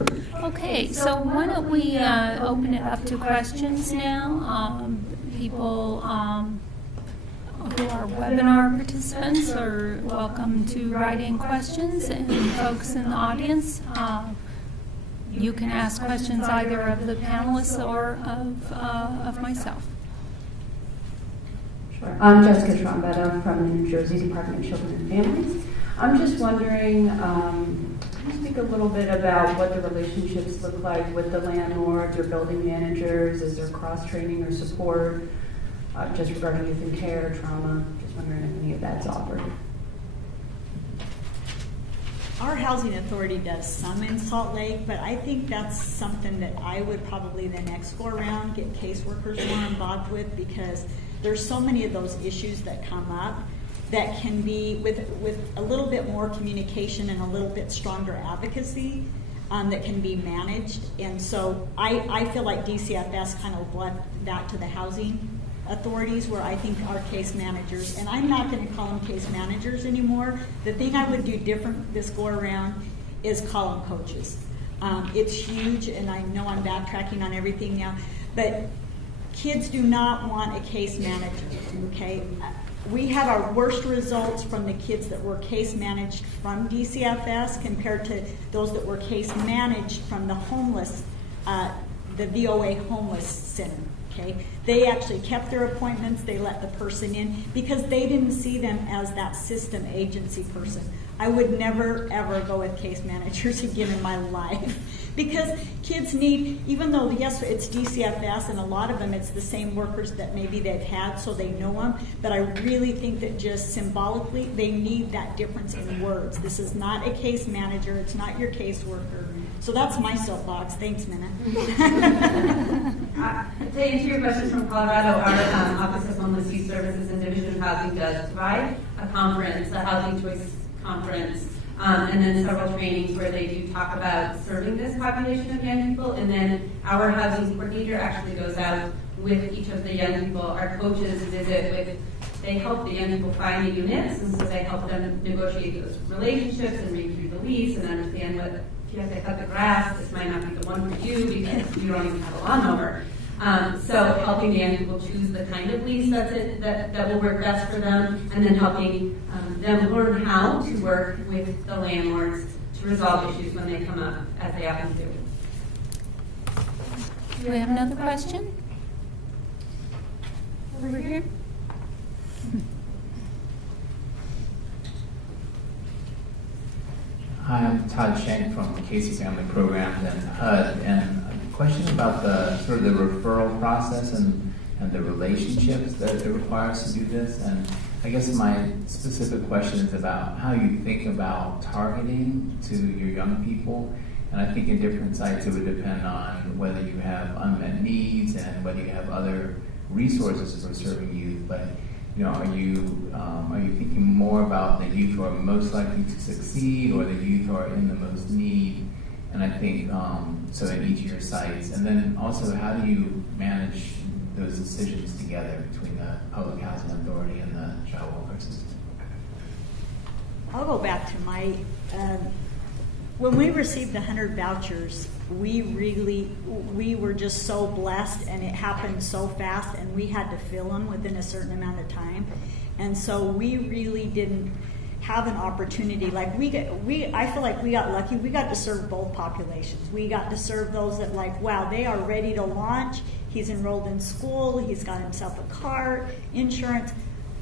Okay, so why don't we open it up to questions now? People who are webinar participants are welcome to write in questions, and folks in the audience, you can ask questions either of the panelists or of myself. Sure. I'm Jessica Trombetta from the New Jersey Department of Children and Families. I'm just wondering, can you speak a little bit about what the relationships look like with the landlords or building managers? Is there cross-training or support just regarding youth and care, trauma? Just wondering if any of that's offered. Our housing authority does some in Salt Lake, but I think that's something that I would probably the next go around get caseworkers more involved with, because there's so many of those issues that come up that can be, with a little bit more communication and a little bit stronger advocacy, that can be managed. And so I feel like DCFS kind of left that to the housing authorities, where I think our case managers, and I'm not going to call them case managers anymore. The thing I would do different this go around is call them coaches. It's huge, and I know I'm backtracking on everything now, but kids do not want a case manager, okay? We had our worst results from the kids that were case managed from DCFS compared to those that were case managed from the homeless, the VOA homeless center, okay? They actually kept their appointments, they let the person in because they didn't see them as that system agency person. I would never ever go with case managers again in my life. Because kids need, even though, yes, it's DCFS, and a lot of them, it's the same workers that maybe they've had, so they know them, but I really think that just symbolically, they need that difference in words. This is not a case manager, it's not your caseworker. So that's my soapbox. Thanks, Minna. To answer your question from Colorado, our Office of Homeless Youth Services and Division of Housing does provide a conference, the Housing Choice Conference, and then several trainings where they do talk about serving this population of young people. And then our housing coordinator actually goes out with each of the young people. Our coaches visit with, they help the young people find the units, and so they help them negotiate those relationships and read through the lease and understand what, if you have to cut the grass, this might not be the one for you because you don't even have a lawnmower. So helping the young people choose the kind of lease that will work best for them, and then helping them learn how to work with the landlords to resolve issues when they come up, as they often do. Do we have another question? Over here. Hi, I'm Todd Schenk from the Casey Family Programs and HUD, and a question about the sort of the referral process and the relationships that it requires to do this. And I guess my specific question is about how you think about targeting to your young people. And I think in different sites it would depend on whether you have unmet needs and whether you have other resources for serving youth. But you know, are you thinking more about the youth who are most likely to succeed, or the youth who are in the most need? And I think so in each of your sites. And then also, how do you manage those decisions together between the Public Housing Authority and the Child Welfare System? I'll go back to my, when we received the 100 vouchers, we were just so blessed, and it happened so fast, and we had to fill them within a certain amount of time. And so we really didn't have an opportunity. Like I feel like we got lucky. We got to serve both populations. We got to serve those that, like, wow, they are ready to launch. He's enrolled in school. He's got himself a car, insurance.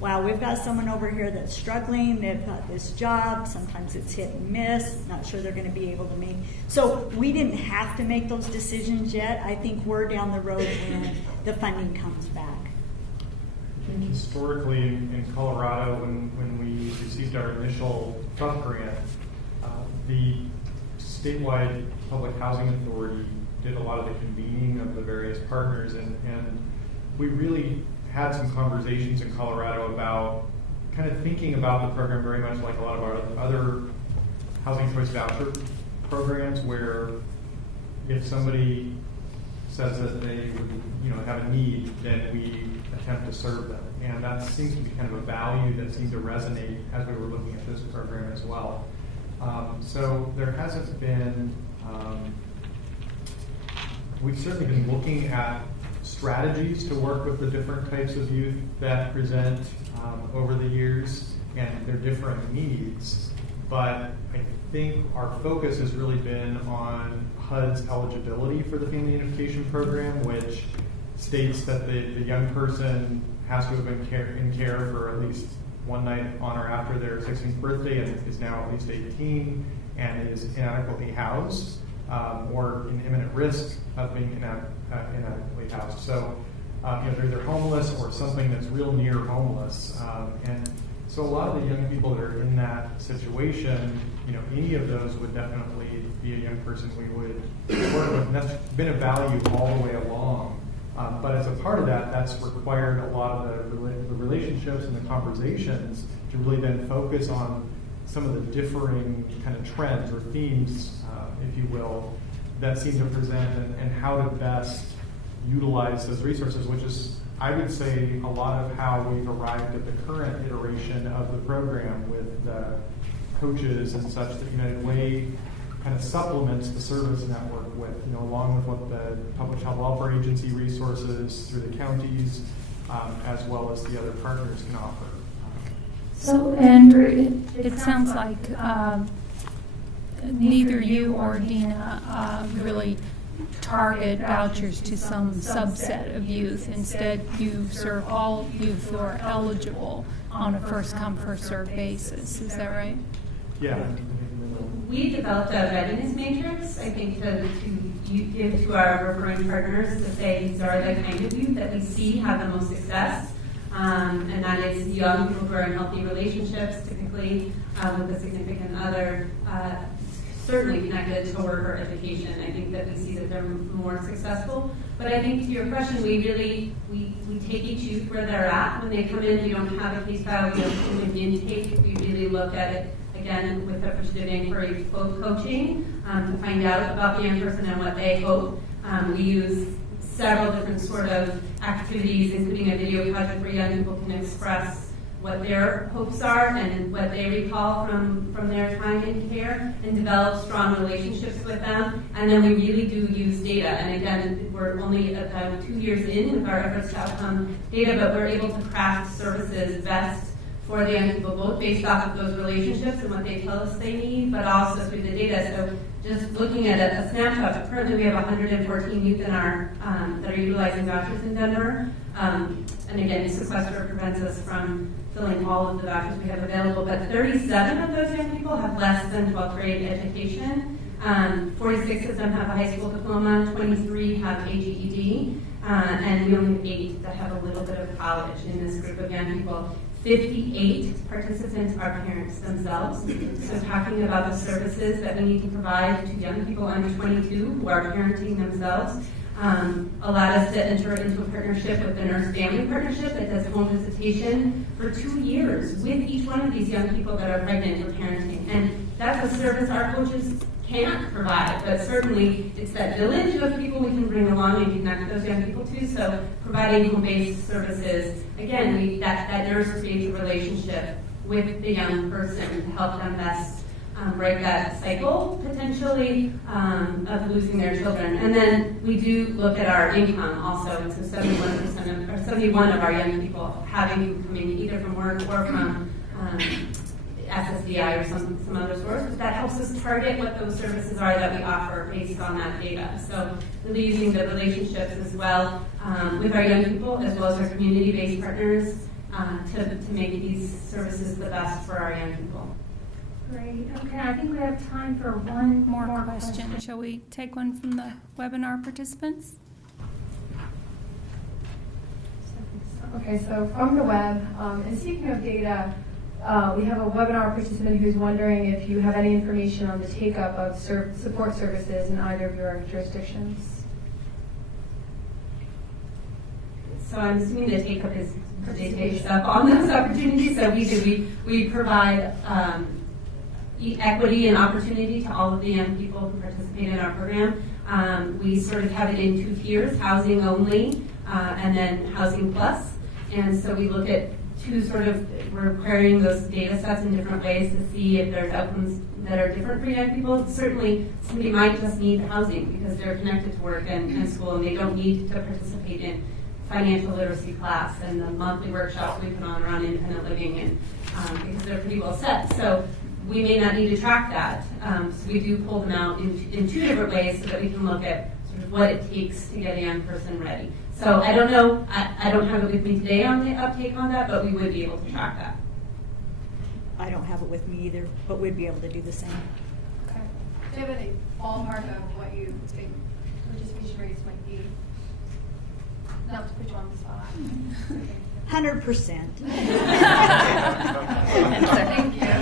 Wow, we've got someone over here that's struggling. They've got this job. Sometimes it's hit and miss. Not sure they're going to be able to make. So we didn't have to make those decisions yet. I think we're down the road when the funding comes back. I think historically in Colorado, when we received our initial FUF grant, the statewide public housing authority did a lot of the convening of the various partners, and we really had some conversations in Colorado about kind of thinking about the program very much like a lot of our other housing choice voucher programs, where if somebody says that they would, have a need, then we attempt to serve them. And that seems to be kind of a value that seemed to resonate as we were looking at this program as well. So there hasn't been We've certainly been looking at strategies to work with the different types of youth that present over the years and their different needs. But I think our focus has really been on HUD's eligibility for the Family Unification Program, which states that the young person has to have been in care for at least one night on or after their 16th birthday and is now at least 18 and is inadequately housed or in imminent risk of being inadequately housed. So they're either homeless or something that's real near homeless. And so a lot of the young people that are in that situation, any of those would definitely be a young person we would work with. And that's been a value all the way along. But as a part of that, that's required a lot of the relationships and the conversations to really then focus on some of the differing kind of trends or themes, if you will, that seem to present and how to best utilize those resources, which is, I would say, a lot of how we've arrived at the current iteration of the program with coaches and such that United Way kind of supplements the service network with, along with what the Public Child Welfare Agency resources through the counties, as well as the other partners can offer. So, Andrew, it sounds like neither you or Dina really target vouchers to some subset of youth. Instead, you serve all youth who are eligible on a first-come, first-served basis. Is that right? Yeah. We developed a readiness matrix, I think, to give to our referring partners to say these are the kind of youth that we see have the most success. And that is young people who are in healthy relationships, typically with a significant other, certainly connected to work or education. I think that we see that they're more successful. But I think to your question, we take each youth where they're at. When they come in, we don't have a case file, we don't do an intake. We really look at it, again, with appreciative inquiry coaching to find out about the young person and what they hope. We use several different sort of activities, including a video project where young people can express what their hopes are and what they recall from their time in care and develop strong relationships with them. And then we really do use data. And again, we're only about 2 years in with our efforts to outcome data, but we're able to craft services best for the young people, both based off of those relationships and what they tell us they need, but also through the data. So just looking at a snapshot, currently we have 114 youth in our that are utilizing vouchers in Denver. And again, sequester prevents us from filling all of the vouchers we have available, but 37 of those young people have less than 12th grade education. 46 of them have a high school diploma, 23 have a GED, and we only have 8 that have a little bit of college in this group of young people. 58 participants are parents themselves. So talking about the services that we need to provide to young people under 22 who are parenting themselves allowed us to enter into a partnership with the Nurse Family Partnership that does home visitation for 2 years with each one of these young people that are pregnant or parenting. And that's a service our coaches can't provide, but certainly it's that village of people we can bring along and connect those young people to. So providing home-based services, again, that nurse creates a relationship with the young person to help them best break that cycle, potentially, of losing their children. And then we do look at our income also, and so 71 of our young people have income coming either from work or from SSDI or some other source, but that helps us target what those services are that we offer based on that data. So really using the relationships as well with our young people as well as our community-based partners to make these services the best for our young people. Great. Okay, I think we have time for one more question. Shall we take one from the webinar participants? Okay, so from the web, and speaking of data, we have a webinar participant who's wondering if you have any information on the take-up of support services in either of your jurisdictions. So I'm assuming the take-up is based up on those opportunities. So we provide equity and opportunity to all of the young people who participate in our program. We sort of have it in 2 tiers, housing only, and then housing plus. And so we look at we're querying those data sets in different ways to see if there's outcomes that are different for young people. Certainly, somebody might just need the housing because they're connected to work and school, and they don't need to participate in financial literacy class and the monthly workshops we put on around independent living, and because they're pretty well set. So we may not need to track that. So we do pull them out in two different ways so that we can look at sort of what it takes to get a young person ready. So I don't know, I don't have it with me today on the uptake on that, but we would be able to track that. I don't have it with me either, but we'd be able to do the same. Okay. Do you have any ballpark of what you think participation rates might be? Not to put you on the spot. 100%. Thank you.